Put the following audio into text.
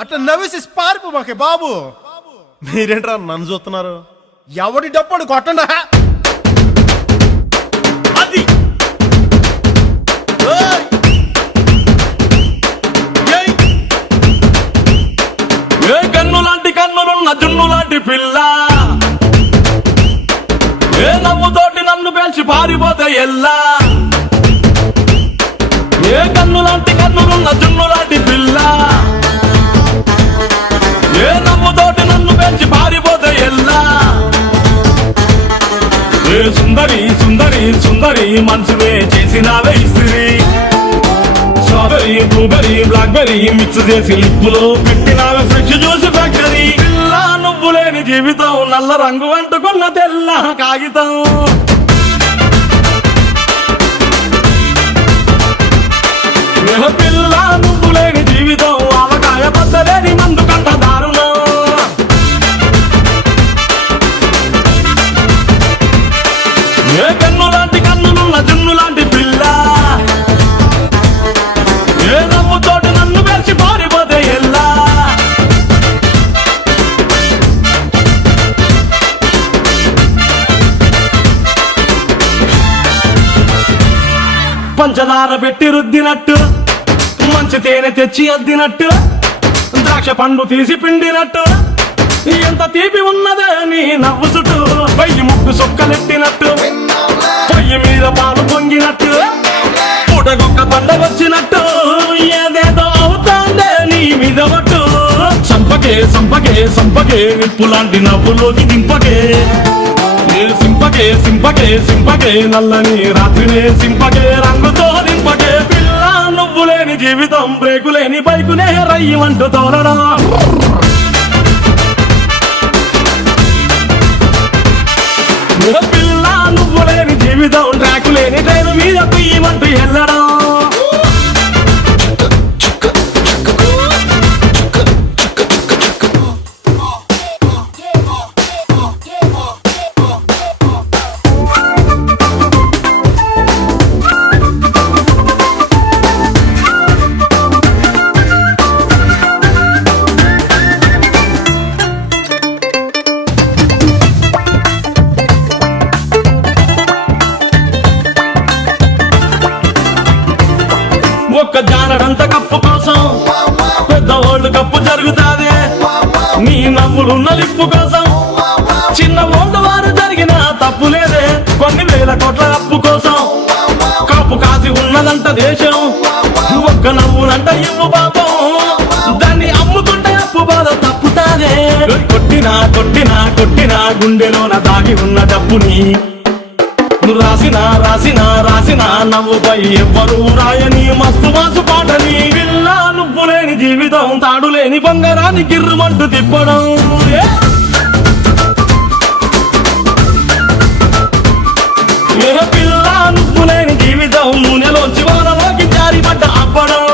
అట్లా నవ్వేసి పారిపోమాకే బాబు. మీరేంట్రా నన్ను చూస్తున్నారు? ఎవడి డప్పుడు కొట్టండా. అది ఏ కన్ను లాంటి కన్నులున్న జున్ను లాంటి పిల్ల, ఏ నవ్వుతోటి నన్ను పేల్చి పారిపోతే ఎల్లా. ఏ కన్ను లాంటి కన్నులున్న జున్ను లాంటి పిల్ల, ఏ నవ్వుతోటి నన్ను పేల్చి పారిపోతే ఎల్లా. ఏ సుందరి సుందరి సుందరి మనసునే చేసినావే ఇస్త్రీ. స్ట్రాబెరీ బ్లూబెరీ బ్లాక్బెరీ మిక్స్ చేసి లిప్పులో పెట్టినావే ఫ్రెష్ జ్యూస్ ఫ్యాక్టరీ. పిల్ల నువ్వు లేని జీవితం నల్ల రంగు అంటుకున్న తెల్ల కాగితం. పిల్ల నువ్వు లేని జీవితం ఆవకాయ బద్దలేని మందు కంట దారుణం. ఏ కన్ను లాంటి కన్నులున్న జున్ను లాంటి పిల్ల, ఏ నవ్వుతోటి నన్ను పేర్చి పారిపోతే ఎల్లా. పంచదార పెట్టి రుద్దినట్టు, మంచి తేనె తెచ్చి అద్దినట్టు, ద్రాక్ష పండు తీసి పిండినట్టు, ఎంత తీపి ఉన్నదే నీ నవ్వు చుట్టూ. పొయ్యి ముగ్గు సొక్కలెట్టినట్టు, పొయ్యి మీద పాలు పొంగినట్టు, పూటకొక్క పండ వచ్చినట్టు, ఏదేదో అవుతాందే నీ మీద పట్టు. సంపకే సంపకే సంపకే నిప్పు లాంటి నవ్వులోకి దింపకే. సింపకే సింపకే సింపకే నల్లని రాత్రినే సింపకే రంగుతో నింపకే. పిల్ల నువ్వు లేని జీవితం బ్రేకు లేని బైకునే రయ్యమంటూ తోలడా. పిల్ల నువ్వు లేని జీవితం ట్రాకు లేని ట్రైన్ మీద పియ్యమంటూ ఎల్లడం. ఒక్క జానడంత కప్పు కోసం పెద్ద ఓల్డ్ కప్పు జరుగుతాదే. నీ నవ్వులున్న లిప్పు కోసం చిన్న ఓల్డ్ వారు జరిగిన తప్పు లేదే. కొన్ని వేల కోట్ల అప్పు కోసం కాపు కాసి ఉన్నదంట దేశం. ఒక్క నవ్వులంట ఇవ్వు పాపం, దాన్ని అమ్ముకుంటే అప్పు బాధ తప్పుతాదే. కొట్టినా కొట్టినా కొట్టినా గుండెలోన దాగి ఉన్న డబ్బుని రాసినా రాసినా రాసినా నవ్వుపై ఎవ్వరూ రాయని మస్తు మాసు పాటని. పిల్ల నువ్వు లేని జీవితం తాడు లేని బంగారాన్ని గిర్రుమంటూ తిప్పడం. పిల్ల నువ్వు లేని జీవితం నూనెలోంచి వానలోకి జారిపడ్డ అప్పడం.